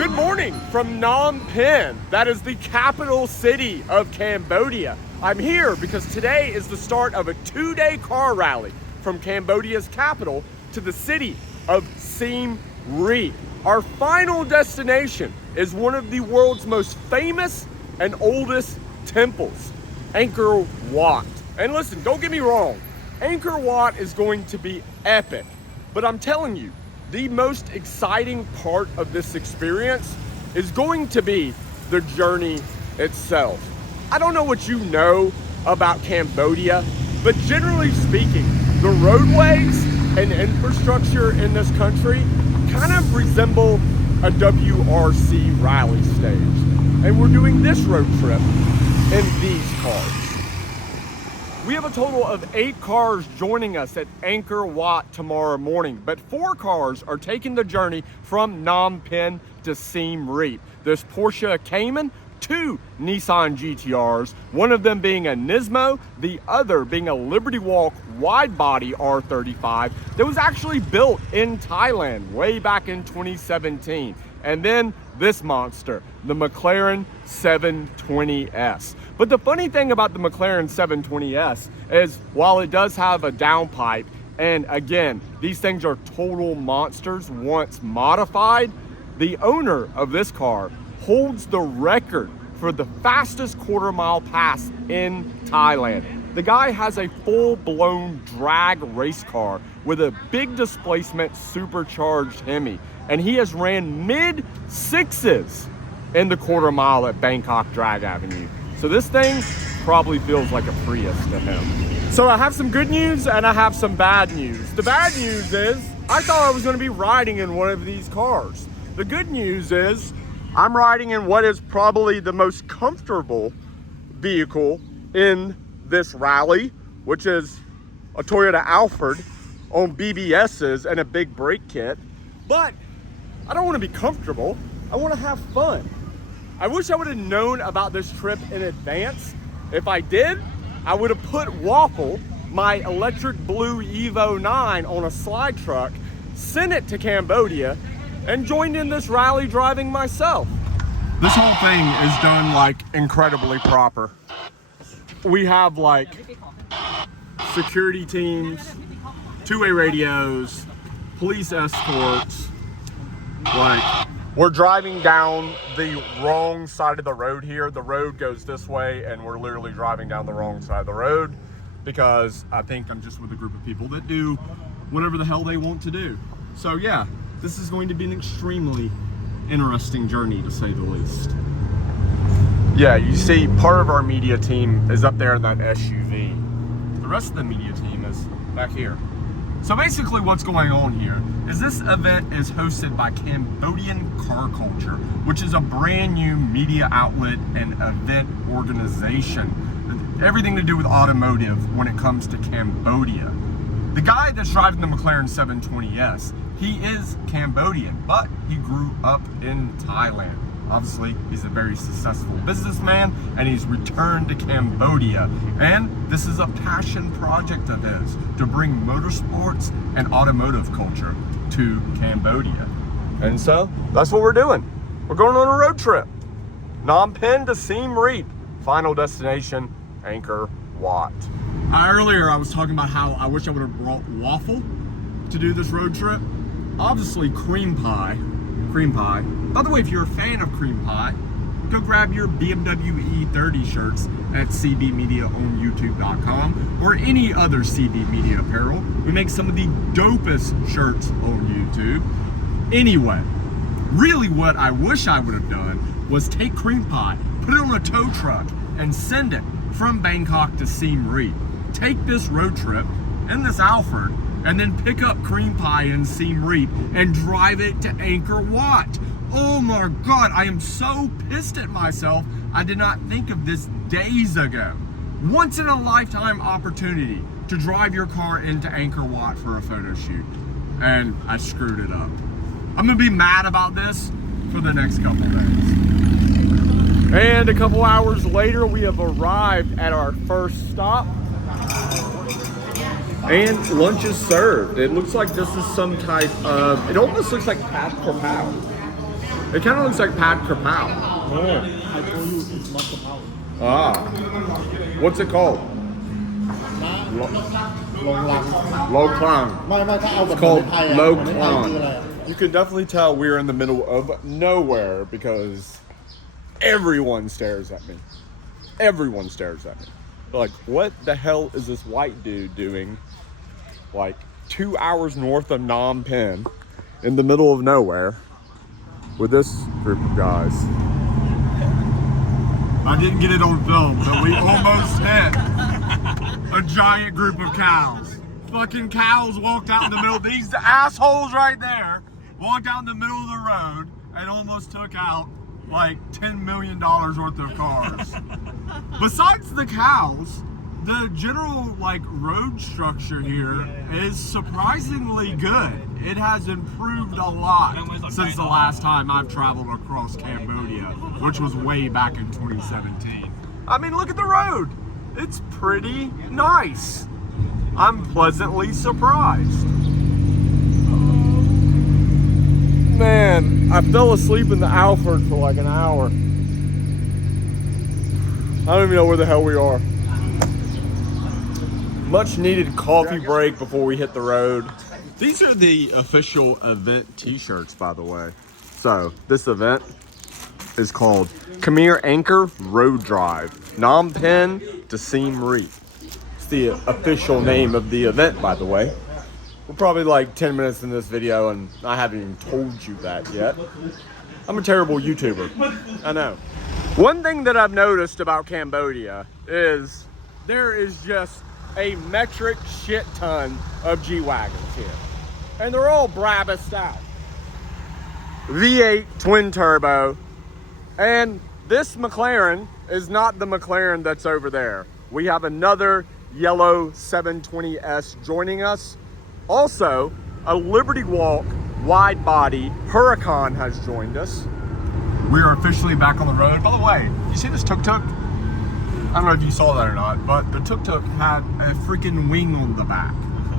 Good morning from Phnom Penh. That is the capital city of Cambodia. I'm here because today is the start of a 2-day car rally from Cambodia's capital to the city of Siem Reap. Our final destination is one of the world's most famous and oldest temples, Angkor Wat. And listen, don't get me wrong, Angkor Wat is going to be epic, but I'm telling you, the most exciting part of this experience is going to be the journey itself. I don't know what you know about Cambodia, but generally speaking, the roadways and infrastructure in this country kind of resemble a WRC rally stage. And we're doing this road trip in these cars. We have a total of 8 cars joining us at Angkor Wat tomorrow morning, but 4 cars are taking the journey from Phnom Penh to Siem Reap. This Porsche Cayman, 2 Nissan GTRs, one of them being a Nismo, the other being a Liberty Walk wide-body R35 that was actually built in Thailand way back in 2017. And then this monster, the McLaren 720S. But the funny thing about the McLaren 720S is while it does have a downpipe, and again, these things are total monsters once modified, the owner of this car holds the record for the fastest quarter-mile pass in Thailand. The guy has a full-blown drag race car with a big displacement supercharged Hemi, and he has ran mid-6s in the quarter mile at Bangkok Drag Avenue. So this thing probably feels like a Prius to him. So I have some good news and I have some bad news. The bad news is I thought I was going to be riding in one of these cars. The good news is I'm riding in what is probably the most comfortable vehicle in this rally, which is a Toyota Alphard on BBSs and a big brake kit. But I don't want to be comfortable. I want to have fun. I wish I would have known about this trip in advance. If I did, I would have put Waffle, my electric blue Evo 9, on a slide truck, sent it to Cambodia, and joined in this rally driving myself. This whole thing is done like incredibly proper. We have like security teams, 2-way radios, police escorts. Like, we're driving down the wrong side of the road here. The road goes this way and we're literally driving down the wrong side of the road because I think I'm just with a group of people that do whatever the hell they want to do. So yeah, this is going to be an extremely interesting journey to say the least. Yeah, you see part of our media team is up there in that SUV. The rest of the media team is back here. So basically what's going on here is this event is hosted by Cambodian Car Culture, which is a brand new media outlet and event organization. Everything to do with automotive when it comes to Cambodia. The guy that's driving the McLaren 720S, he is Cambodian, but he grew up in Thailand. Obviously, he's a very successful businessman and he's returned to Cambodia. And this is a passion project of his to bring motorsports and automotive culture to Cambodia. And so that's what we're doing. We're going on a road trip. Phnom Penh to Siem Reap. Final destination, Angkor Wat. Earlier I was talking about how I wish I would have brought Waffle to do this road trip. Obviously cream pie. By the way, if you're a fan of cream pie, go grab your BMW E30 shirts at CB Media on YouTube.com or any other CB Media apparel. We make some of the dopest shirts on YouTube. Anyway, really what I wish I would have done was take cream pie, put it on a tow truck, and send it from Bangkok to Siem Reap. Take this road trip in this Alphard, and then pick up cream pie in Siem Reap and drive it to Angkor Wat. Oh my God, I am so pissed at myself. I did not think of this days ago. Once in a lifetime opportunity to drive your car into Angkor Wat for a photo shoot. And I screwed it up. I'm gonna be mad about this for the next couple days. And a couple hours later, we have arrived at our first stop. And lunch is served. It looks like this is some type of, it almost looks like cash per pound. It kind of looks like pad krapow. No, I told you it's not the power. Ah. What's it called? Low clown. It's called low clown. You can definitely tell we're in the middle of nowhere because everyone stares at me. Everyone stares at me. They're like, what the hell is this white dude doing? Like 2 hours north of Phnom Penh in the middle of nowhere with this group of guys. I didn't get it on film, but we almost hit a giant group of cows. Fucking cows walked out in the middle. These assholes right there walked out in the middle of the road and almost took out like $10 million worth of cars. Besides the cows, the general like road structure here is surprisingly good. It has improved a lot since the last time I've traveled across Cambodia, which was way back in 2017. I mean, look at the road. It's pretty nice. I'm pleasantly surprised. Man, I fell asleep in the Alfred for like an hour. I don't even know where the hell we are. Much needed coffee break before we hit the road. These are the official event t-shirts, by the way. So this event is called Khmer Angkor Road Drive, Phnom Penh to Siem Reap. It's the official name of the event, by the way. We're probably like 10 minutes in this video and I haven't even told you that yet. I'm a terrible YouTuber, I know. One thing that I've noticed about Cambodia is there is just a metric shit ton of G-Wagons here. And they're all Brabus out. V8 twin turbo. And this McLaren is not the McLaren that's over there. We have another yellow 720S joining us. Also, a Liberty Walk wide body Huracan has joined us. We are officially back on the road. By the way, you see this tuk-tuk? I don't know if you saw that or not, but the tuk-tuk had a freaking wing on the back.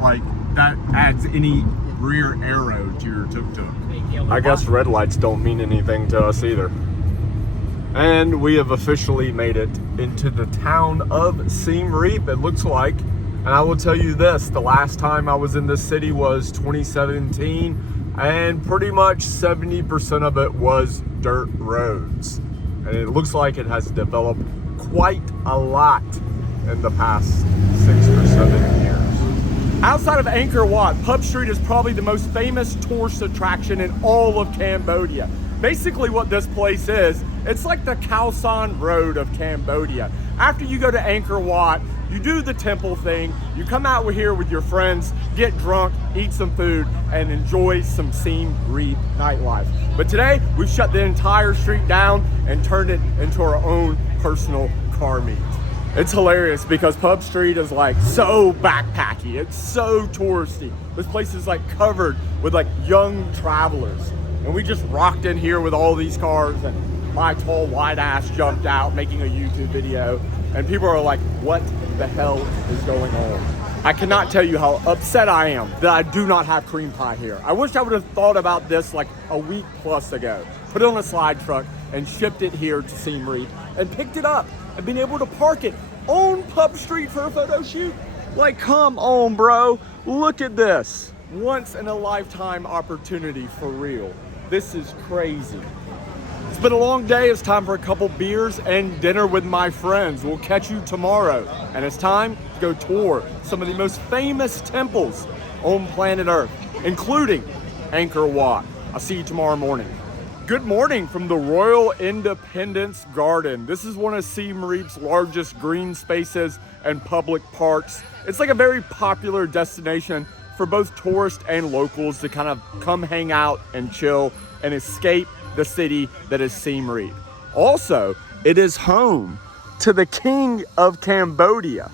Like, that adds any rear arrow to your tuk-tuk. I guess red lights don't mean anything to us either. And we have officially made it into the town of Siem Reap, it looks like. And I will tell you this, the last time I was in this city was 2017, and pretty much 70% of it was dirt roads. And it looks like it has developed quite a lot in the past 6 or 7 years. Outside of Angkor Wat, Pub Street is probably the most famous tourist attraction in all of Cambodia. Basically what this place is, it's like the Khao San Road of Cambodia. After you go to Angkor Wat, you do the temple thing, you come out here with your friends, get drunk, eat some food, and enjoy some Siem Reap nightlife. But today, we've shut the entire street down and turned it into our own personal car meet. It's hilarious because Pub Street is like so backpacky, it's so touristy. This place is like covered with like young travelers. And we just rocked in here with all these cars and my tall white ass jumped out making a YouTube video. And people are like, what the hell is going on? I cannot tell you how upset I am that I do not have cream pie here. I wish I would have thought about this like a week plus ago. Put it on a slide truck and shipped it here to Siem Reap and picked it up and been able to park it on Pub Street for a photo shoot. Like, come on, bro. Look at this. Once in a lifetime opportunity for real. This is crazy. It's been a long day. It's time for a couple beers and dinner with my friends. We'll catch you tomorrow. And it's time to go tour some of the most famous temples on planet Earth, including Angkor Wat. I'll see you tomorrow morning. Good morning from the Royal Independence Garden. This is one of Siem Reap's largest green spaces and public parks. It's like a very popular destination for both tourists and locals to kind of come hang out and chill and escape the city that is Siem Reap. Also, it is home to the King of Cambodia.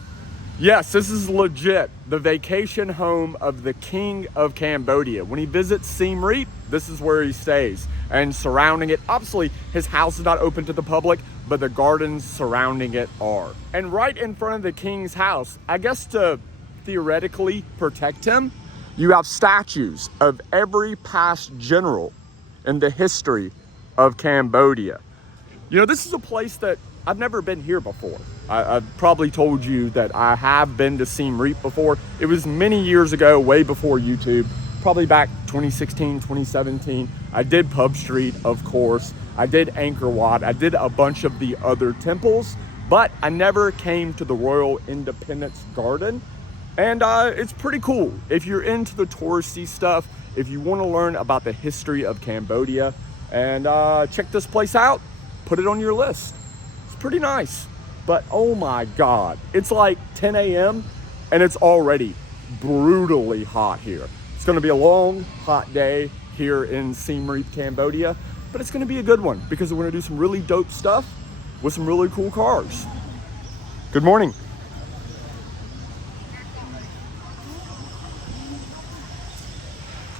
Yes, this is legit the vacation home of the King of Cambodia. When he visits Siem Reap, this is where he stays. And surrounding it, obviously his house is not open to the public, but the gardens surrounding it are. And right in front of the king's house, I guess to theoretically protect him, you have statues of every past general in the history of Cambodia. You know, this is a place that I've never been here before. I've probably told you that I have been to Siem Reap before. It was many years ago, way before YouTube, probably back 2016, 2017. I did Pub Street, of course. I did Angkor Wat. I did a bunch of the other temples, but I never came to the Royal Independence Garden. And it's pretty cool. If you're into the touristy stuff, if you want to learn about the history of Cambodia, and check this place out, put it on your list. It's pretty nice. But oh my God, it's like 10 a.m. and it's already brutally hot here. It's gonna be a long, hot day here in Siem Reap, Cambodia, but it's gonna be a good one because we're gonna do some really dope stuff with some really cool cars. Good morning.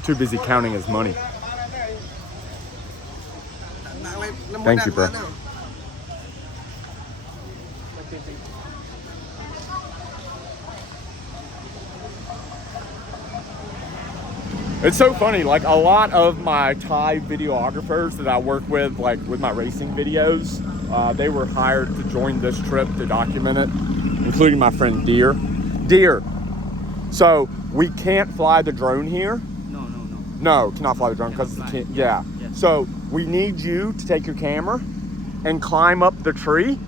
Too busy counting his money. Thank you, bro. It's so funny, like a lot of my Thai videographers that I work with, like with my racing videos, they were hired to join this trip to document it, including my friend Deer. Deer, so we can't fly the drone here? No, cannot fly the drone because it's yeah. So we need you to take your camera and climb up the tree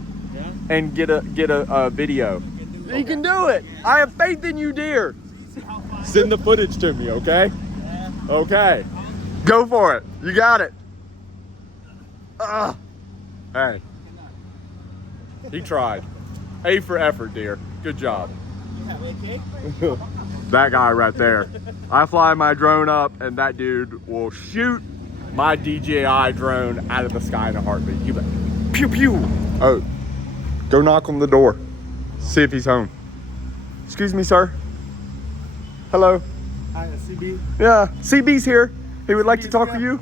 and get a video. You can do it. I have faith in you, Deer. Send the footage to me, okay? Okay. Go for it. You got it. Hey. He tried. A for effort, Deer. Good job. That guy right there. I fly my drone up and that dude will shoot my DJI drone out of the sky in a heartbeat. You like, pew pew. Oh, go knock on the door. See if he's home. Excuse me, sir. Hello. Hi, CB. Yeah, CB's here. He would like to talk to you.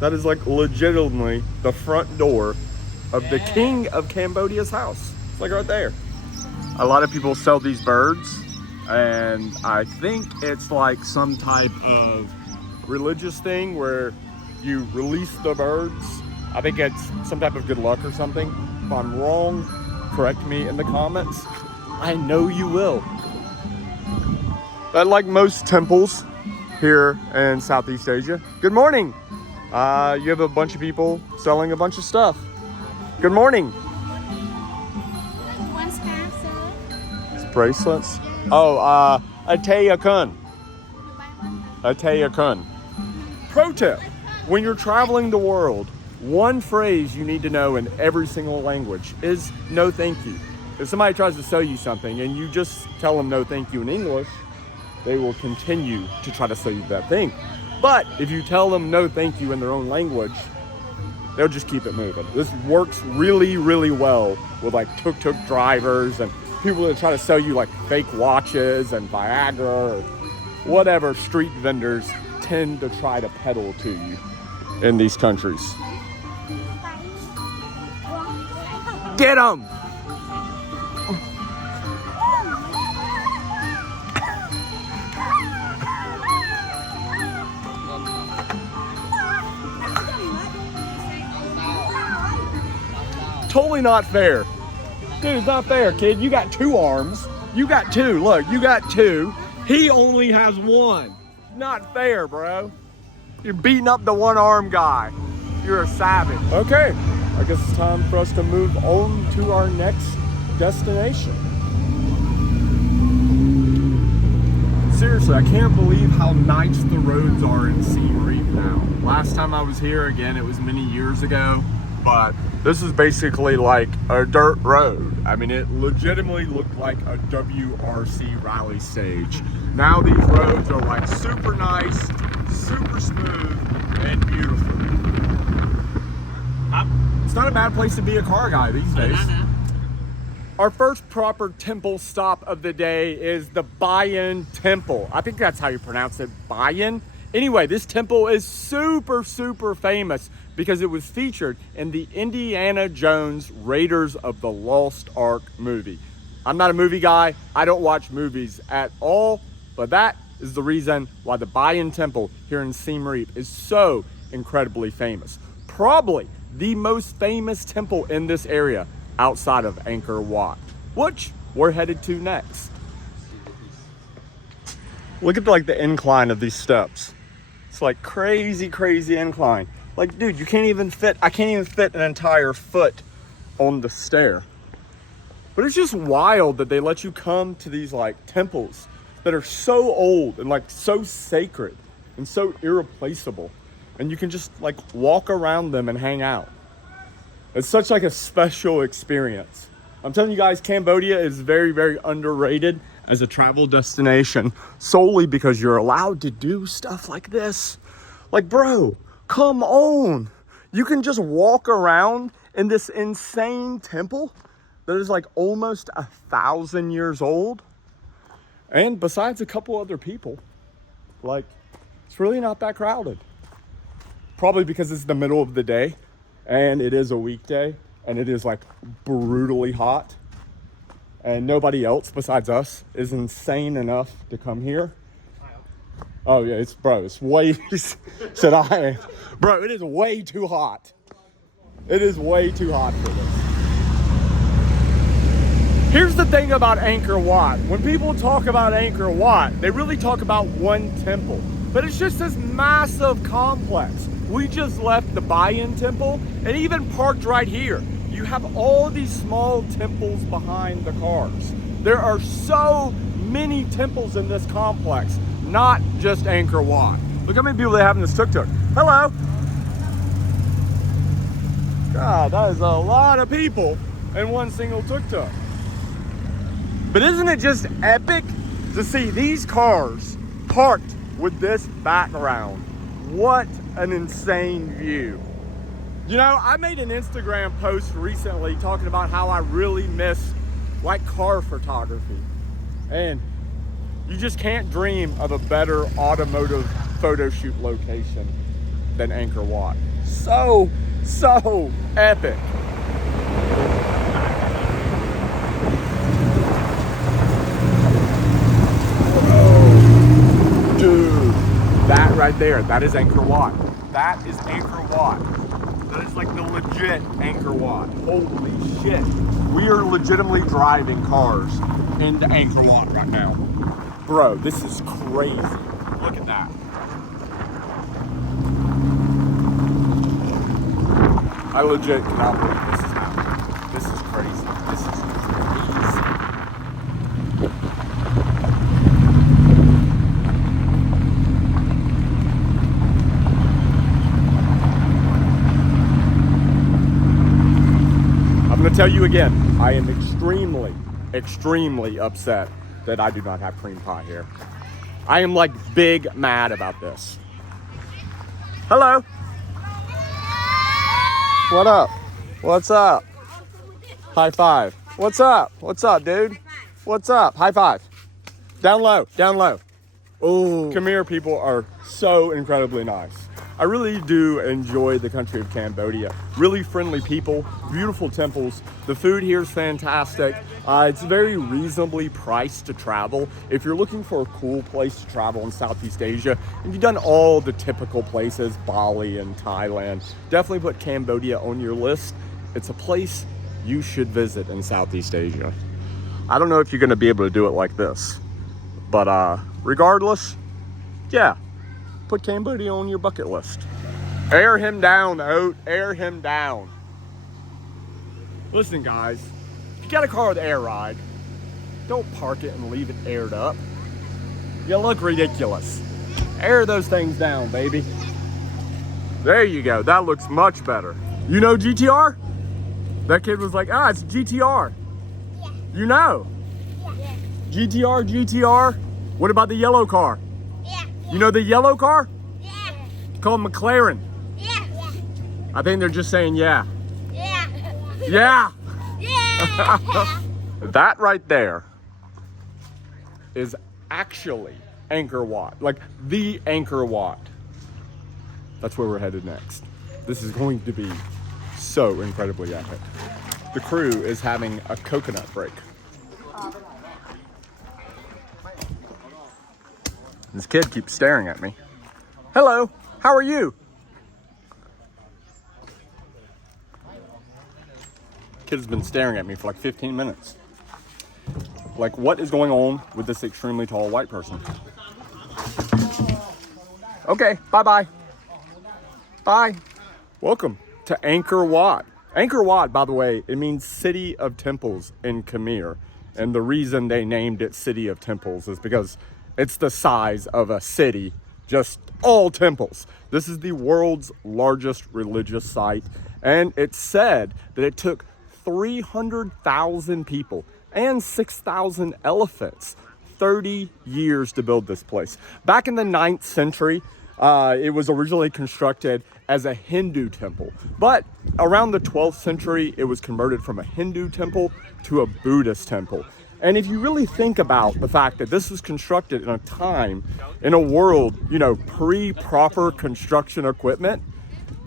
That is like legitimately the front door of the king of Cambodia's house. It's like right there. A lot of people sell these birds, and I think it's like some type of religious thing where you release the birds. I think it's some type of good luck or something. If I'm wrong, correct me in the comments. I know you will. But like most temples here in Southeast Asia. Good morning. You have a bunch of people selling a bunch of stuff. Good morning. One scarf, sir. It's bracelets. Oh, Ataya Kun. Ataya Kun. Pro tip: when you're traveling the world, one phrase you need to know in every single language is no thank you. If somebody tries to sell you something and you just tell them no thank you in English, they will continue to try to sell you that thing. But if you tell them no thank you in their own language, they'll just keep it moving. This works really, really well with like tuk-tuk drivers and people that try to sell you like fake watches and Viagra or whatever street vendors tend to try to peddle to you in these countries. Get them! Totally not fair. Dude, it's not fair, kid. You got two arms. You got two. Look, you got two. He only has one. Not fair, bro. You're beating up the one-armed guy. You're a savage. Okay, I guess it's time for us to move on to our next destination. Seriously, I can't believe how nice the roads are in Siem Reap now. Last time I was here, again, it was many years ago, but this is basically like a dirt road. I mean, it legitimately looked like a WRC rally stage. Now these roads are like super nice, super smooth, and beautiful. It's not a bad place to be a car guy these days. Our first proper temple stop of the day is the Bayan Temple. I think that's how you pronounce it, Bayan. Anyway, this temple is super, super famous because it was featured in the Indiana Jones Raiders of the Lost Ark movie. I'm not a movie guy. I don't watch movies at all, but that is the reason why the Bayan Temple here in Siem Reap is so incredibly famous. Probably the most famous temple in this area outside of Angkor Wat, which we're headed to next. Look at like the incline of these steps. It's like crazy, crazy incline. Like, dude, I can't even fit an entire foot on the stair. But it's just wild that they let you come to these like temples that are so old and like so sacred and so irreplaceable. And you can just like walk around them and hang out. It's such like a special experience. I'm telling you guys, Cambodia is very, very underrated as a travel destination solely because you're allowed to do stuff like this. Like, bro, come on. You can just walk around in this insane temple that is like almost 1,000 years old. And besides a couple other people, like, it's really not that crowded. Probably because it's the middle of the day and it is a weekday and it is like brutally hot. And nobody else besides us is insane enough to come here. Oh yeah, it's way, said I. Bro, it is way too hot. It is way too hot for this. Here's the thing about Angkor Wat. When people talk about Angkor Wat, they really talk about one temple. But it's just this massive complex. We just left the Bayan Temple and even parked right here. You have all these small temples behind the cars. There are so many temples in this complex, not just Angkor Wat. Look how many people they have in this tuk-tuk. Hello. God, that is a lot of people in one single tuk-tuk. But isn't it just epic to see these cars parked with this background? What an insane view. You know, I made an Instagram post recently talking about how I really miss like car photography. And you just can't dream of a better automotive photo shoot location than Angkor Wat. So epic. Whoa. Dude, that right there, that is Angkor Wat. That is Angkor Wat. That is like the legit Angkor Wat. Holy shit. We are legitimately driving cars into Angkor Wat right now. Bro, this is crazy. Look at that. I legit cannot believe this is happening. This is crazy. This is crazy. I'm gonna tell you again, I am extremely upset that I do not have cream pie here. I am like big mad about this. Hello. What up? What's up? High five. What's up? What's up, dude? What's up? High five. Down low, down low. Oh, Khmer people are so incredibly nice. I really do enjoy the country of Cambodia. Really friendly people, beautiful temples. The food here is fantastic. It's very reasonably priced to travel. If you're looking for a cool place to travel in Southeast Asia, and you've done all the typical places, Bali and Thailand, definitely put Cambodia on your list. It's a place you should visit in Southeast Asia. I don't know if you're gonna be able to do it like this, but regardless, yeah. Put Cambodia on your bucket list. Air him down, Oat. Air him down. Listen, guys. If you got a car with air ride, don't park it and leave it aired up. You look ridiculous. Air those things down, baby. There you go. That looks much better. You know GTR? That kid was like, it's GTR. Yeah. You know? Yeah. GTR. What about the yellow car? You know the yellow car? Yeah. Called McLaren. Yeah. I think they're just saying yeah. Yeah. Yeah. Yeah. That right there is actually Angkor Wat. Like the Angkor Wat. That's where we're headed next. This is going to be so incredibly epic. The crew is having a coconut break. This kid keeps staring at me. Hello, how are you? Kid's been staring at me for like 15 minutes. Like, what is going on with this extremely tall white person? Okay, bye-bye. Bye. Welcome to Angkor Wat. Angkor Wat, by the way, it means City of Temples in Khmer. And the reason they named it City of Temples is because it's the size of a city, just all temples. This is the world's largest religious site. And it's said that it took 300,000 people and 6,000 elephants 30 years to build this place. Back in the 9th century, it was originally constructed as a Hindu temple, but around the 12th century, it was converted from a Hindu temple to a Buddhist temple. And if you really think about the fact that this was constructed in a time, in a world, you know, pre-proper construction equipment,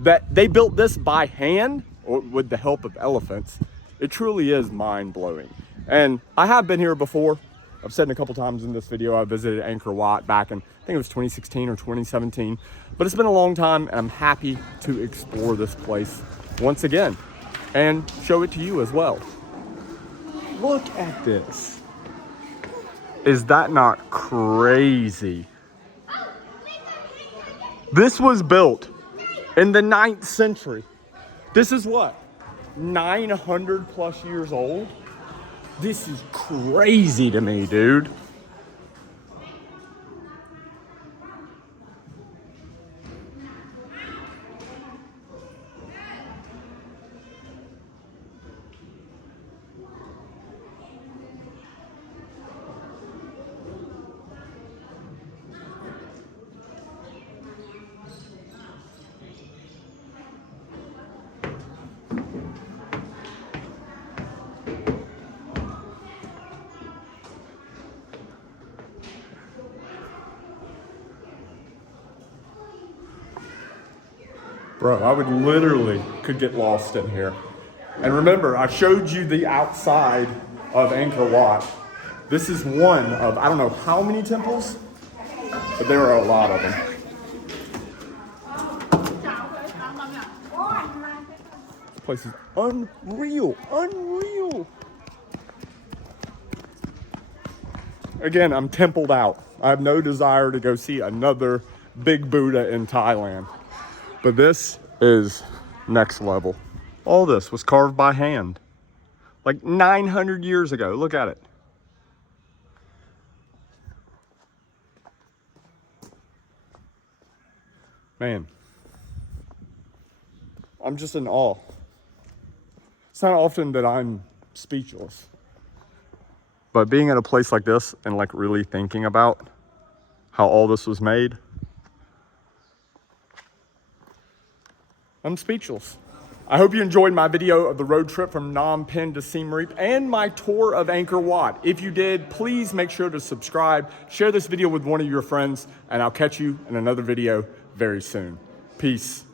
that they built this by hand or with the help of elephants, it truly is mind-blowing. And I have been here before. I've said it a couple times in this video, I visited Angkor Wat back in, I think it was 2016 or 2017, but it's been a long time and I'm happy to explore this place once again and show it to you as well. Look at this. Is that not crazy? This was built in the 9th century. This is what, 900 plus years old? This is crazy to me, dude. Bro, I would literally could get lost in here. And remember, I showed you the outside of Angkor Wat. This is one of, I don't know how many temples, but there are a lot of them. This place is unreal, unreal. Again, I'm templed out. I have no desire to go see another big Buddha in Thailand. But this is next level. All this was carved by hand. Like 900 years ago. Look at it. Man. I'm just in awe. It's not often that I'm speechless. But being at a place like this and like really thinking about how all this was made, I'm speechless. I hope you enjoyed my video of the road trip from Phnom Penh to Siem Reap and my tour of Angkor Wat. If you did, please make sure to subscribe, share this video with one of your friends, and I'll catch you in another video very soon. Peace.